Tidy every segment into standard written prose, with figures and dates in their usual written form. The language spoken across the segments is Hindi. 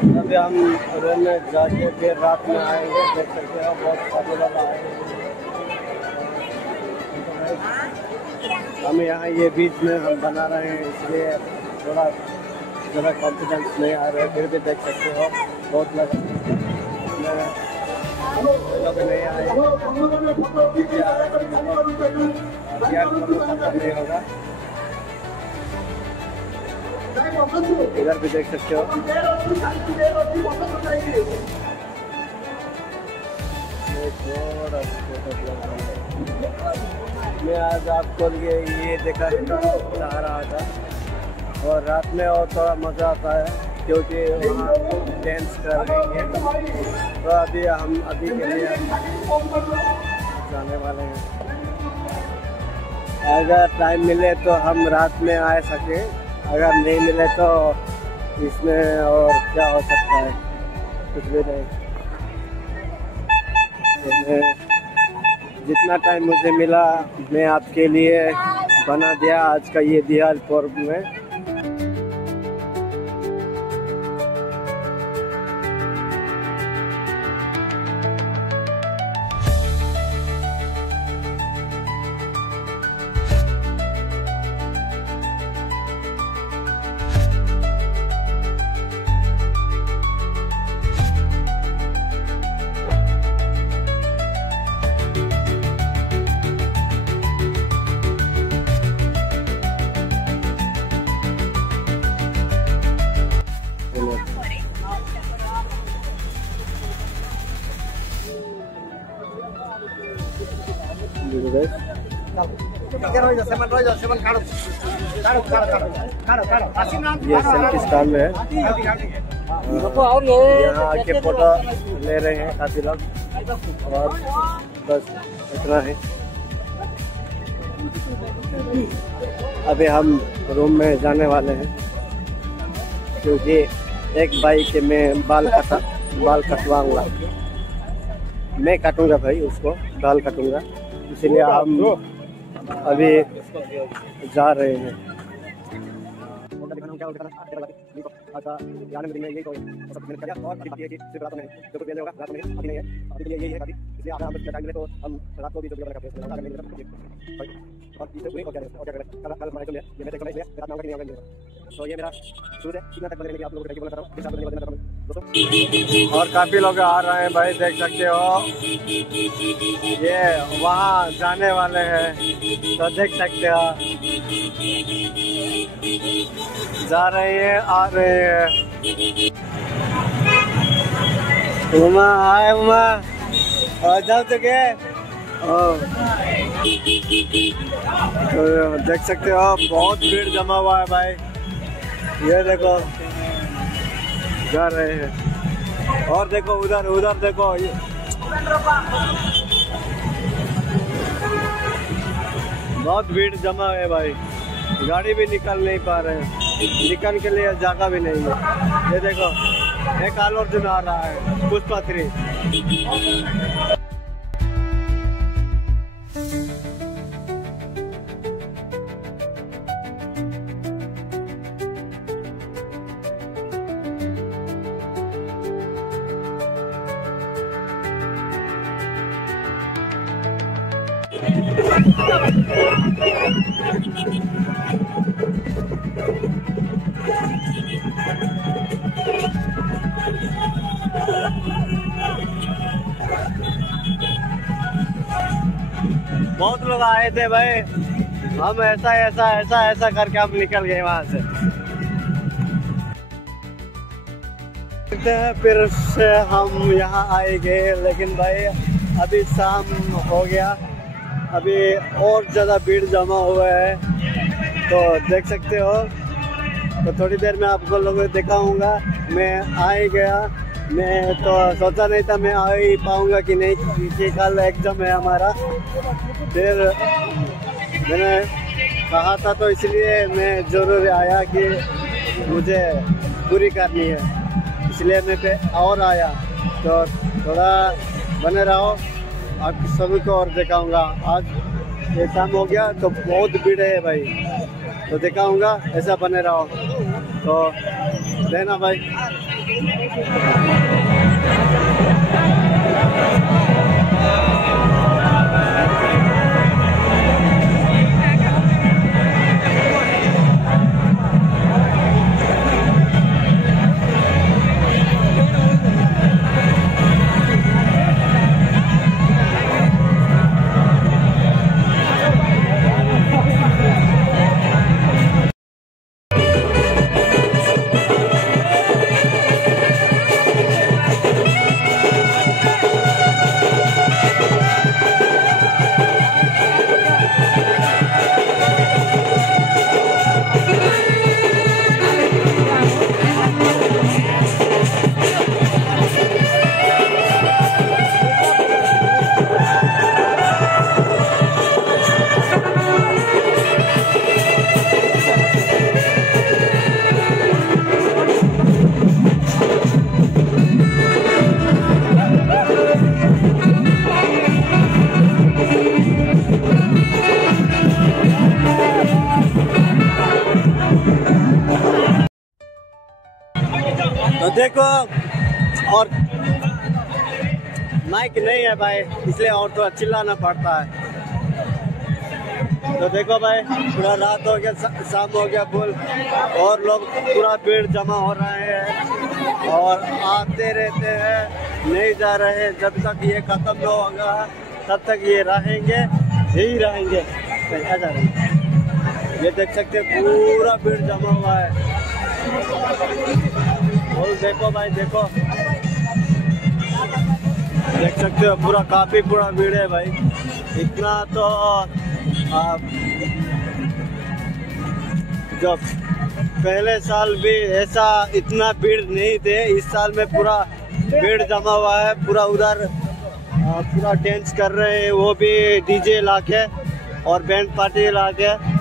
अभी हम रूम में जाके फिर रात में आएंगे। देख सकते हो बहुत काफ़ी ज़्यादा आएंगे। हम यहाँ ये बीच में हम बना रहे हैं, इसलिए थोड़ा ज़्यादा कॉन्फिडेंस नहीं आ रहा है। फिर भी देख सकते हो बहुत लोग नहीं आए, नहीं होगा। इधर भी देख सकते हो। मैं आज आपको ये देखा चाह रहा था, और रात में और थोड़ा मज़ा आता है क्योंकि वहाँ डांस कर रही है। तो अभी के लिए जाने वाले हैं। अगर टाइम मिले तो हम रात में आ सके, अगर नहीं मिले तो इसमें और क्या हो सकता है, कुछ भी नहीं। जितना टाइम मुझे मिला मैं आपके लिए बना दिया आज का ये दिवाली पर्व में। ये सेल्फी स्टाइल में है। यहाँ आके फोटो ले रहे हैं काफी लोग, और बस इतना है। अभी हम रूम में जाने वाले हैं क्योंकि एक भाई के मैं बाल कटवाऊंगा। मैं काटूंगा भाई, उसको बाल काटूंगा, इसलिए हम अभी जा रहे हैं। अच्छा यार में यही तो सब मैंने किया, और बाकी है कि सिर्फ रात में जो कुछ पहले होगा रात में अभी नहीं है, अभी के लिए यही है काफी। इसलिए आप टाइम मिले तो हम रात को भी जो वीडियो बनाकर भेज देंगे। और इसे कोई और क्या कल हमारे को ये मैं देखना है रात में नहीं होगा। तो ये मेरा शुरू से कितना तक बनेगा कि आप लोगों को देखिए बता रहा हूं, किस तरह बना रहा हूं दोस्तों। और काफी लोग आ रहे हैं भाई, देख सकते हो। ये वहां जाने वाले हैं तो देख सकते हो, जा रहे हैं आ रहे हैं। उमा आए, उमा आ जाओ तो क्या। तो देख सकते हो बहुत भीड़ जमा हुआ है भाई। ये देखो जा रहे हैं, और देखो उधर देखो बहुत भीड़ जमा है भाई। गाड़ी भी निकल नहीं पा रहे हैं, निकल के लिए जगह भी नहीं है। ये देखो एक आल अर्जुन आ रहा है, पुष्पा 3। बहुत लोग आए थे भाई, हम ऐसा करके हम निकल गए वहां से। फिर से हम यहाँ आए गए, लेकिन भाई अभी शाम हो गया, अभी और ज़्यादा भीड़ जमा हुआ है। तो देख सकते हो, तो थोड़ी देर में आपको लोगों को दिखाऊंगा। मैं आ ही गया, मैं तो सोचा नहीं था मैं आ ही पाऊंगा कि नहीं, क्योंकि कल एग्जाम है हमारा। फिर मैंने कहा था तो इसलिए मैं ज़रूर आया कि मुझे पूरी करनी है, इसलिए मैं पे और आया। तो थोड़ा बने रहो, आप सभी को और दिखाऊंगा। आज ये शाम हो गया तो बहुत भीड़ है भाई, तो दिखाऊंगा, ऐसा बने रहो। तो लेना भाई। तो देखो, और माइक नहीं है भाई, इसलिए और तो चिल्लाना पड़ता है। तो देखो भाई, पूरा रात हो गया, शाम हो गया फुल, और लोग पूरा भीड़ जमा हो रहे हैं और आते रहते हैं, नहीं जा रहे। जब तक ये खत्म न होगा तब तक ये रहेंगे, यही रहेंगे। ये देख सकते हैं, पूरा भीड़ जमा हुआ है। और देखो भाई, देखो, देख सकते हो पूरा, काफी पूरा भीड़ है भाई। इतना तो जब पहले साल भी ऐसा इतना भीड़ नहीं थे, इस साल में पूरा भीड़ जमा हुआ है। पूरा उधर पूरा डांस कर रहे हैं, वो भी डीजे ला के और बैंड पार्टी ला के।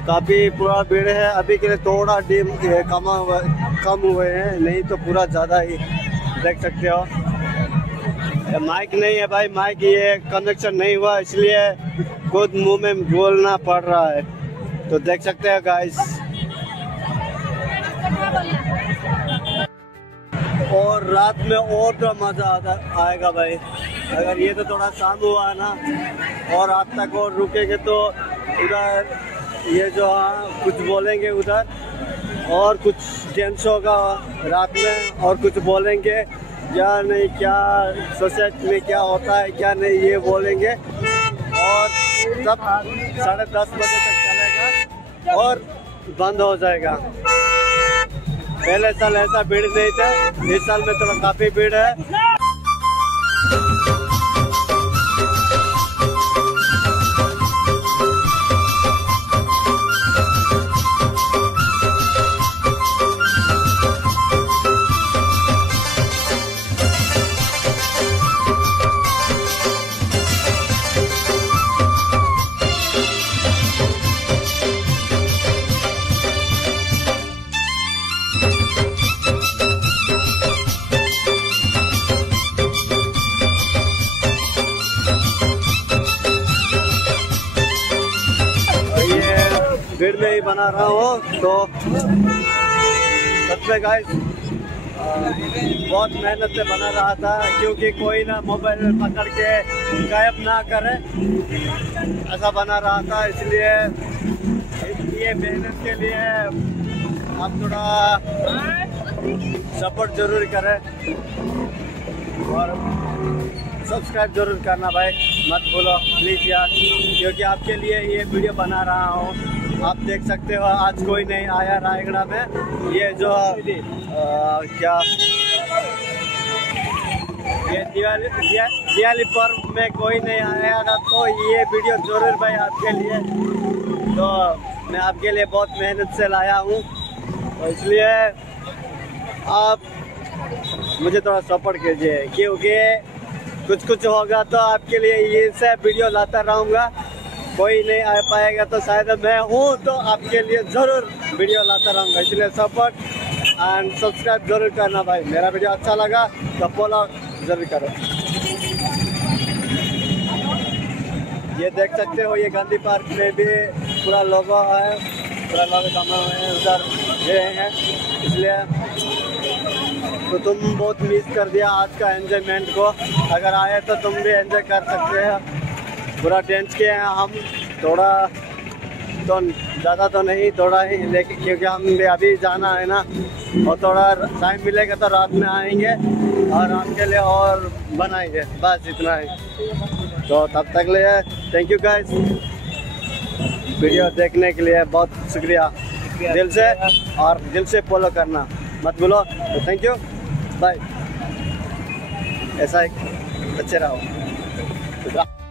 काफ़ी पूरा भीड़ है। अभी के लिए थोड़ा कम हुए हैं, नहीं तो पूरा ज़्यादा ही। देख सकते हो, माइक नहीं है भाई, माइक ये कनेक्शन नहीं हुआ, इसलिए खुद मुंह में बोलना पड़ रहा है। तो देख सकते हैं गाइस, और रात में और तो मज़ा आएगा भाई। अगर ये तो थोड़ा शाम हुआ ना और रात तक और रुकेंगे तो उधर ये जो कुछ बोलेंगे उधर, और कुछ डांस होगा रात में, और कुछ बोलेंगे क्या नहीं, क्या सोसाइटी में क्या होता है क्या नहीं, ये बोलेंगे। और सब 10:30 बजे तक चलेगा और बंद हो जाएगा। पहले साल ऐसा भीड़ नहीं था, इस साल में थोड़ा काफ़ी भीड़ है। भीड़ में ही बना रहा हूँ। तो सच में गाइस, बहुत मेहनत से बना रहा था, क्योंकि कोई ना मोबाइल पकड़ के गायब ना करे, ऐसा बना रहा था। इसलिए ये मेहनत के लिए आप थोड़ा सपोर्ट जरूर करें और सब्सक्राइब जरूर करना भाई, मत भूलो प्लीज़ यार, क्योंकि आपके लिए ये वीडियो बना रहा हूँ। आप देख सकते हो, आज कोई नहीं आया रायगढ़ में। ये जो क्या ये दिवाली पर्व में कोई नहीं आया था, तो ये वीडियो जरूर भाई आपके लिए। तो मैं आपके लिए बहुत मेहनत से लाया हूँ, तो इसलिए आप मुझे थोड़ा सपोर्ट कीजिए, क्योंकि कुछ होगा तो आपके लिए ये सब वीडियो लाता रहूँगा। कोई नहीं आ पाएगा तो शायद मैं हूँ, तो आपके लिए ज़रूर वीडियो लाता रहूँगा। इसलिए सपोर्ट एंड सब्सक्राइब जरूर करना भाई। मेरा वीडियो अच्छा लगा तो फॉलो जरूर करो। ये देख सकते हो, ये गांधी पार्क में भी पूरा लोगों है, पूरा लोग जमा हुए हैं, उधर ये हैं, इसलिए तो तुम बहुत मिस कर दिया आज का एंजॉयमेंट को। अगर आए तो तुम भी एंजॉय कर सकते हो। पूरा डांस किए हैं हम, थोड़ा तो ज़्यादा तो नहीं, थोड़ा ही, लेकिन क्योंकि हम भी अभी जाना है ना, और थोड़ा टाइम मिलेगा तो रात में आएंगे और आपके लिए और बनाएंगे, बस इतना ही। तो तब तक लिए थैंक यू गाइस, वीडियो देखने के लिए बहुत शुक्रिया दिल से, और दिल से फॉलो करना मत भूलो। तो थैंक यू, बाय। ऐसा ही अच्छे रहो।